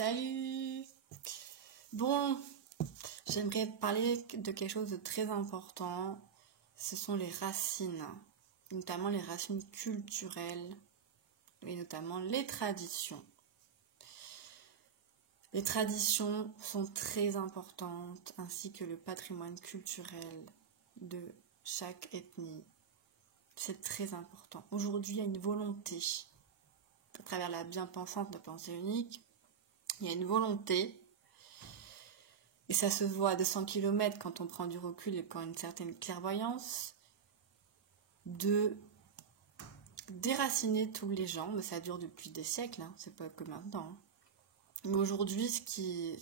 Salut! Bon, j'aimerais parler de quelque chose de très important. Ce sont les racines, notamment les racines culturelles et notamment les traditions. Les traditions sont très importantes, ainsi que le patrimoine culturel de chaque ethnie. C'est très important. Aujourd'hui, il y a une volonté, à travers la bien-pensante, la pensée unique, il y a une volonté, et ça se voit à 200 km quand on prend du recul et quand on a une certaine clairvoyance, de déraciner tous les gens, mais ça dure depuis des siècles, c'est pas que maintenant. Mais aujourd'hui, ce qui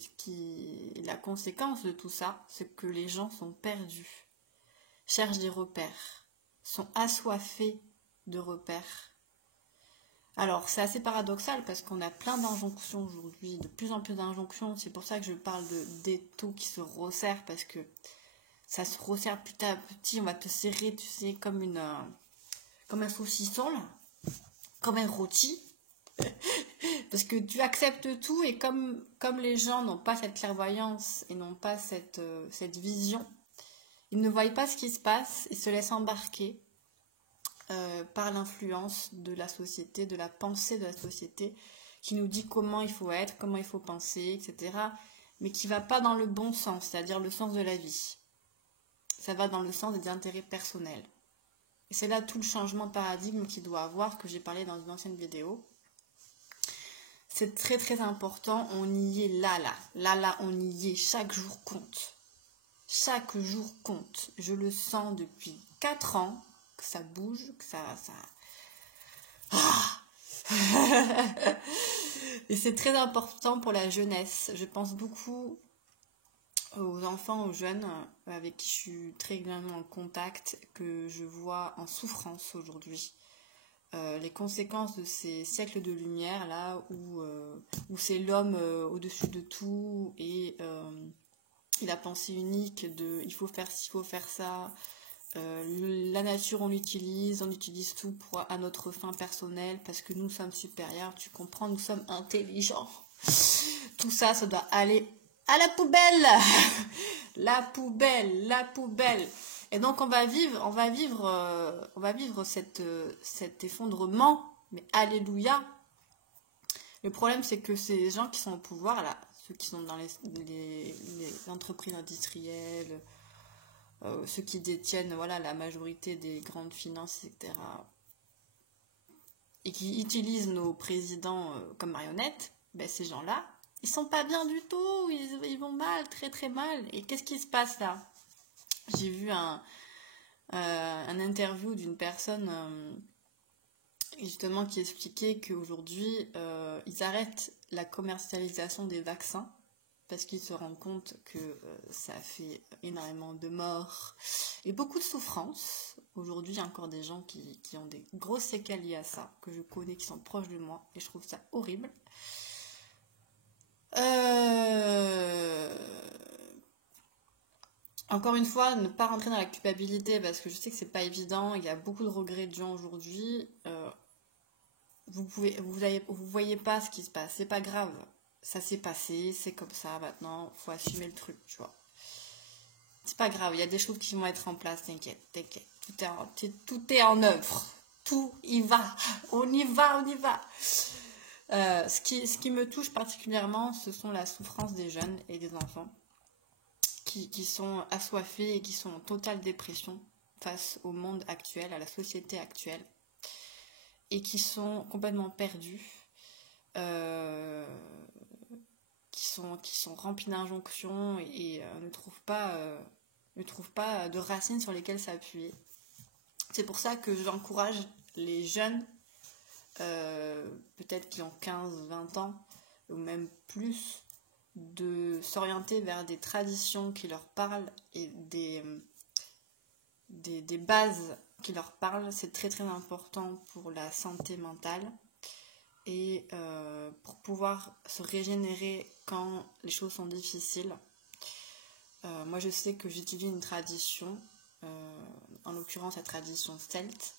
est la conséquence de tout ça, c'est que les gens sont perdus, cherchent des repères, sont assoiffés de repères. Alors, c'est assez paradoxal parce qu'on a plein d'injonctions aujourd'hui, de plus en plus d'injonctions. C'est pour ça que je parle d'étau qui se resserre, parce que ça se resserre petit à petit. On va te serrer, tu sais, comme un saucisson, là, comme un rôti. Parce que tu acceptes tout et comme les gens n'ont pas cette clairvoyance et n'ont pas cette vision, ils ne voient pas ce qui se passe et se laissent embarquer par l'influence de la société, de la pensée de la société, qui nous dit comment il faut être, comment il faut penser, etc. Mais qui ne va pas dans le bon sens, c'est-à-dire le sens de la vie. Ça va dans le sens des intérêts personnels. Et c'est là tout le changement de paradigme qu'il doit avoir, que j'ai parlé dans une ancienne vidéo. C'est très très important, on y est là, on y est, chaque jour compte. Chaque jour compte. Je le sens depuis 4 ans, que ça bouge, que ça... Et c'est très important pour la jeunesse. Je pense beaucoup aux enfants, aux jeunes, avec qui je suis très régulièrement en contact, que je vois en souffrance aujourd'hui. Les conséquences de ces siècles de lumière, là, où c'est l'homme au-dessus de tout, et la pensée unique de il faut faire ci, il faut faire ça. La nature, on utilise tout à notre fin personnelle parce que nous sommes supérieurs, tu comprends, nous sommes intelligents. Tout ça, ça doit aller à la poubelle. La poubelle. Et donc on va vivre cet effondrement, mais alléluia. Le problème, c'est que ces gens qui sont au pouvoir, là, ceux qui sont dans les entreprises industrielles, ceux qui détiennent la majorité des grandes finances, etc., et qui utilisent nos présidents comme marionnettes, ces gens-là, ils sont pas bien du tout, ils vont mal, très très mal. Et qu'est-ce qui se passe là? J'ai vu un interview d'une personne justement qui expliquait qu'aujourd'hui ils arrêtent la commercialisation des vaccins parce qu'ils se rendent compte que ça fait énormément de morts et beaucoup de souffrance. Aujourd'hui, il y a encore des gens qui ont des grosses séquelles liées à ça, que je connais, qui sont proches de moi, et je trouve ça horrible. Encore une fois, ne pas rentrer dans la culpabilité, parce que je sais que c'est pas évident, il y a beaucoup de regrets de gens aujourd'hui. Vous voyez pas ce qui se passe, c'est pas grave. Ça s'est passé, c'est comme ça maintenant, faut assumer le truc, tu vois. C'est pas grave, il y a des choses qui vont être en place, t'inquiète. Tout est en œuvre. Tout y va. On y va. Ce qui me touche particulièrement, ce sont la souffrance des jeunes et des enfants qui sont assoiffés et qui sont en totale dépression face au monde actuel, à la société actuelle, et qui sont complètement perdus. Qui sont remplis d'injonctions et ne trouvent pas de racines sur lesquelles s'appuyer. C'est pour ça que j'encourage les jeunes, peut-être qui ont 15-20 ans, ou même plus, de s'orienter vers des traditions qui leur parlent et des bases qui leur parlent. C'est très très important pour la santé mentale. Et pour pouvoir se régénérer quand les choses sont difficiles. Moi, je sais que j'étudie une tradition, en l'occurrence la tradition celte,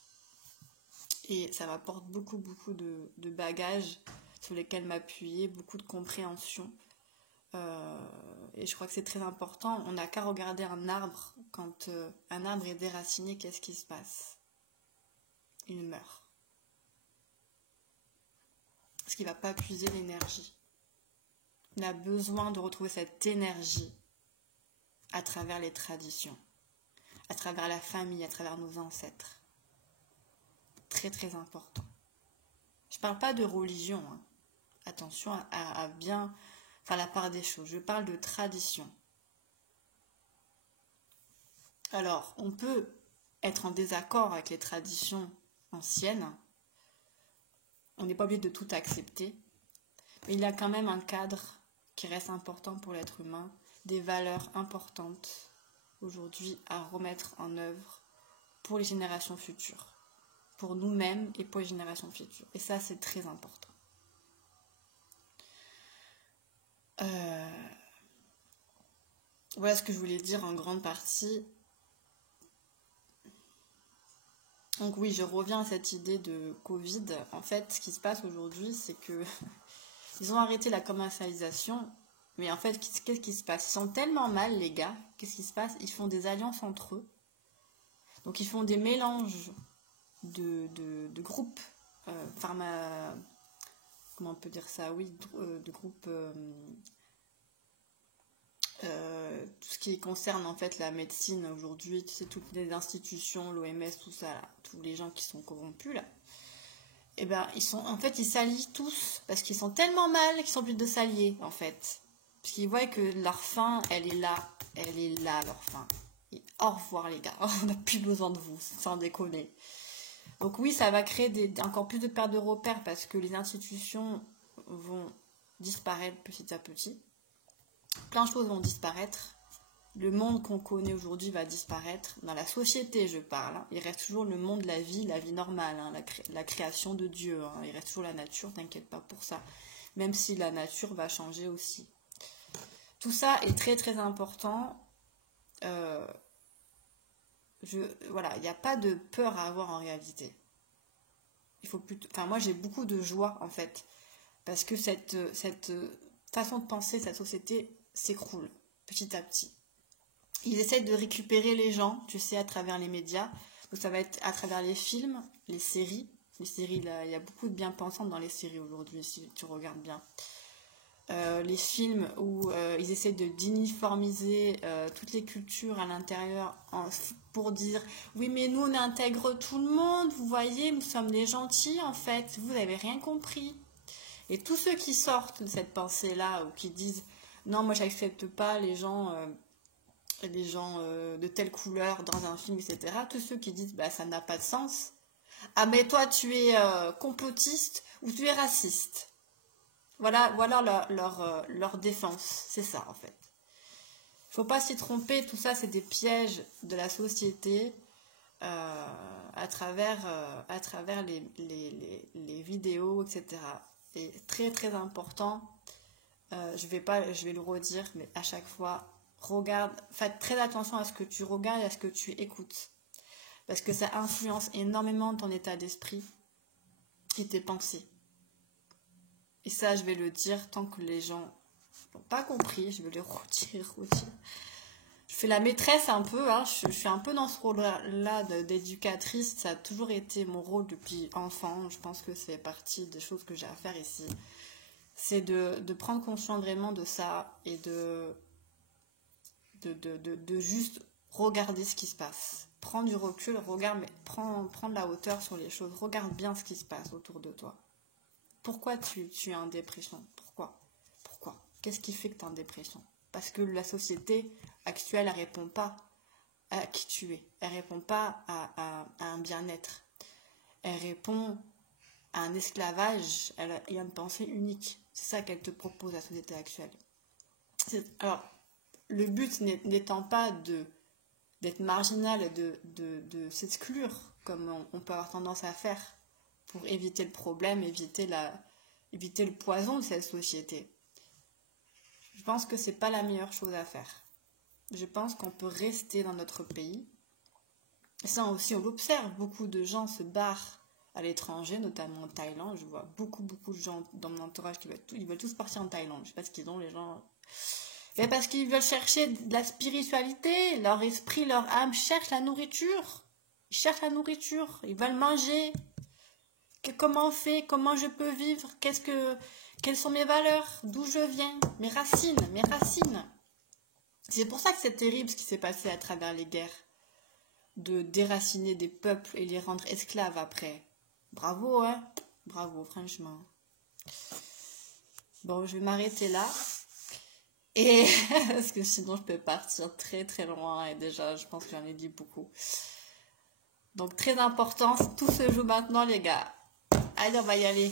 et ça m'apporte beaucoup de bagages sur lesquels m'appuyer, beaucoup de compréhension. Et je crois que c'est très important. On n'a qu'à regarder un arbre. Quand un arbre est déraciné, qu'est-ce qui se passe? Il meurt. Parce qu'il ne va pas puiser l'énergie. On a besoin de retrouver cette énergie à travers les traditions, à travers la famille, à travers nos ancêtres. Très très important. Je ne parle pas de religion, hein. Attention à bien faire la part des choses. Je parle de tradition. Alors, on peut être en désaccord avec les traditions anciennes. On n'est pas obligé de tout accepter. Mais il y a quand même un cadre qui reste important pour l'être humain, des valeurs importantes aujourd'hui à remettre en œuvre pour les générations futures, pour nous-mêmes et pour les générations futures. Et ça, c'est très important. Voilà ce que je voulais dire en grande partie. Donc oui, je reviens à cette idée de Covid. En fait, ce qui se passe aujourd'hui, c'est que ils ont arrêté la commercialisation. Mais en fait, qu'est-ce qui se passe? Ils sont tellement mal, les gars. Qu'est-ce qui se passe? Ils font des alliances entre eux. Donc, ils font des mélanges de groupes comment on peut dire ça? Oui, de groupes... tout ce qui concerne en fait la médecine aujourd'hui, tu sais, toutes les institutions, l'OMS, tout ça, là, tous les gens qui sont corrompus là, et ben ils s'allient tous parce qu'ils sont tellement mal qu'ils sont obligés de s'allier en fait, parce qu'ils voient que leur fin, elle est là leur fin. Et au revoir les gars, on n'a plus besoin de vous, sans déconner. Donc oui, ça va créer encore plus de pertes de repères parce que les institutions vont disparaître petit à petit. Plein de choses vont disparaître. Le monde qu'on connaît aujourd'hui va disparaître. Dans la société, je parle. Hein. Il reste toujours le monde, la vie normale, hein, la création de Dieu. Hein. Il reste toujours la nature, t'inquiète pas pour ça. Même si la nature va changer aussi. Tout ça est très très important. Voilà, il n'y a pas de peur à avoir en réalité. Il faut plutôt, moi j'ai beaucoup de joie en fait. Parce que cette façon de penser, cette société s'écroule petit à petit. Ils essaient de récupérer les gens, tu sais, à travers les médias. Donc ça va être à travers les films, les séries. Les séries, là, il y a beaucoup de bien-pensants dans les séries aujourd'hui, si tu regardes bien. Les films où ils essaient d'uniformiser toutes les cultures à l'intérieur pour dire oui mais nous on intègre tout le monde, vous voyez, nous sommes des gentils en fait, vous n'avez rien compris. Et tous ceux qui sortent de cette pensée-là ou qui disent non moi j'accepte pas les gens de telle couleur dans un film, etc. Tous ceux qui disent bah ça n'a pas de sens. Ah mais toi tu es complotiste ou tu es raciste. Voilà leur défense, c'est ça en fait. Il ne faut pas s'y tromper, tout ça c'est des pièges de la société à travers les vidéos, etc. Et très très important, je vais le redire, mais à chaque fois, faites très attention à ce que tu regardes et à ce que tu écoutes. Parce que ça influence énormément ton état d'esprit et tes pensées. Et ça, je vais le dire tant que les gens n'ont pas compris, je vais le redire. Je fais la maîtresse un peu, hein, je suis un peu dans ce rôle-là d'éducatrice, ça a toujours été mon rôle depuis enfant, je pense que c'est partie des choses que j'ai à faire ici. C'est de prendre conscience vraiment de ça et de juste regarder ce qui se passe. Prends du recul, regarde, mais prends de la hauteur sur les choses, regarde bien ce qui se passe autour de toi. Pourquoi tu es en dépression? Pourquoi? Qu'est-ce qui fait que tu es en dépression? Parce que la société actuelle, elle ne répond pas à qui tu es. Elle ne répond pas à un bien-être. Elle répond à un esclavage. Il y a une pensée unique. C'est ça qu'elle te propose, la société actuelle. Alors, le but n'étant pas d'être marginal et de s'exclure, comme on peut avoir tendance à faire, pour éviter le problème, éviter le poison de cette société. Je pense que c'est pas la meilleure chose à faire. Je pense qu'on peut rester dans notre pays. Et ça aussi, on l'observe. Beaucoup de gens se barrent à l'étranger, notamment en Thaïlande. Je vois beaucoup de gens dans mon entourage ils veulent tous partir en Thaïlande. Je sais pas ce qu'ils ont, les gens. Mais parce qu'ils veulent chercher de la spiritualité, leur esprit, leur âme cherche la nourriture. Ils cherchent la nourriture, ils veulent manger. Comment on fait? Comment je peux vivre? Quelles sont mes valeurs? D'où je viens? Mes racines. C'est pour ça que c'est terrible ce qui s'est passé à travers les guerres. De déraciner des peuples et les rendre esclaves après. Bravo, hein? Bravo, franchement. Bon, je vais m'arrêter là. Et parce que sinon je peux partir très très loin et déjà je pense que j'en ai dit beaucoup. Donc très important, tout se joue maintenant les gars. Allez, on va y aller.